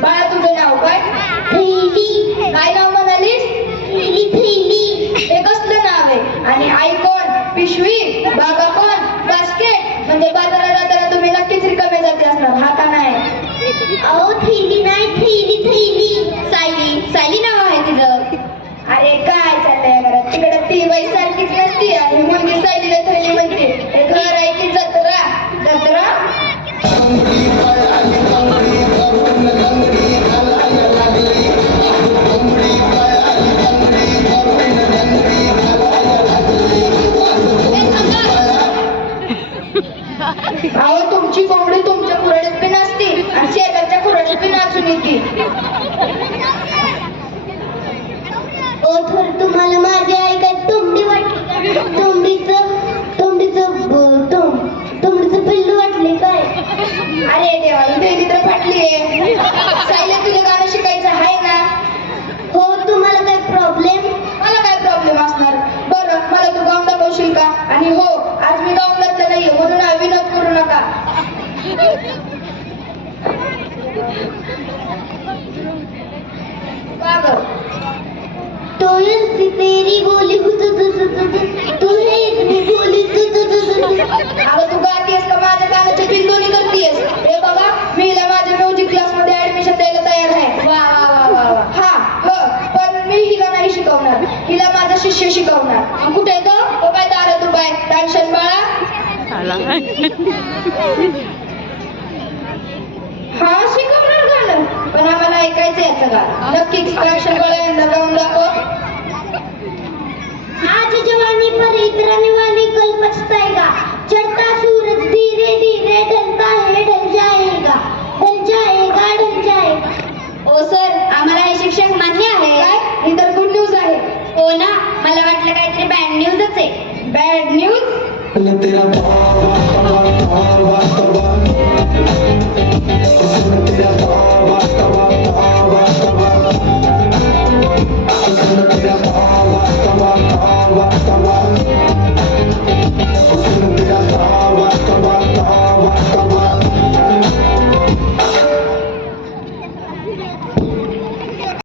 बाळा तुझं नाव काय? थैली. काय नाव म्हणालीस? थैली. थैली हे कसलं नाव आहे? आणि आई कोण? पिशवी. बाबा कोण? बास्केट. म्हणजे बाजारात जाताना तुम्ही नक्कीच रिकामे जाते असणार, हा का नाही? अहो थैली नाही, थैली. थैली. सायली. सायली नाव आहे तिचं. अरे काय चाललंय घरात? तिकडे ती बाई सारखीच नसती आणि मुलगी सायलीला थैली म्हणते. हे घर आहे की जत्रा? जत्रा. अहो तुमची कोंबडी तुमच्या कुऱ्हाडीत बी नसती आणि शेजारच्या कुऱ्हाडीत बी नाचून येते. ओ थोर तुम्हाला माझी आई काय तोंबडी वाटली? तोंबडीचं पिल्लू वाटले काय? अरे देवा ही तर फाटलीये. सायले तुझं गाणं शिकायचं आहे ना? हो. तुम्हाला काय प्रॉब्लेम? मला काय प्रॉब्लेम असणार? बरं मला तू गाऊन दाखवशील का? आणि हो आज मी गाऊन घातलं नाहीये म्हणून विनोद करू नका. तो तेरी बोली तू इतनी बोली अगं तू गातीयस का माझ्या गाण्याची बिंदोनी करतीयस? हे बघा मी हिला माझ्या म्युझिक क्लास मध्ये ऍडमिशन द्यायला तयार आहे. वा वा वा वा. हा हो पण मी हिला नाही शिकवणार, हिला माझा शिष्य शिकवणार. कुठे आहे तो काय दारात उभा आहे? टेन्शन बाळा. हा शिकवणार गाणं पण आम्हाला ऐकायचं याचं गाणं नक्कीच. टेन्शन बाळा यांना गाऊन दाखव. आज जवानी पर इतराने वाली कल पछताएगा, चढ़ता सूरज धीरे धीरे ढलता है ढल जाएगा, ढल जाएगा, ढल जाएगा. ओ सर आम्हाला हे शिक्षण मान्य आहे. काय? ही तर गुड न्यूज आहे. हो ना, मला वाटलं काहीतरी बॅड न्यूजच आहे. Bad news?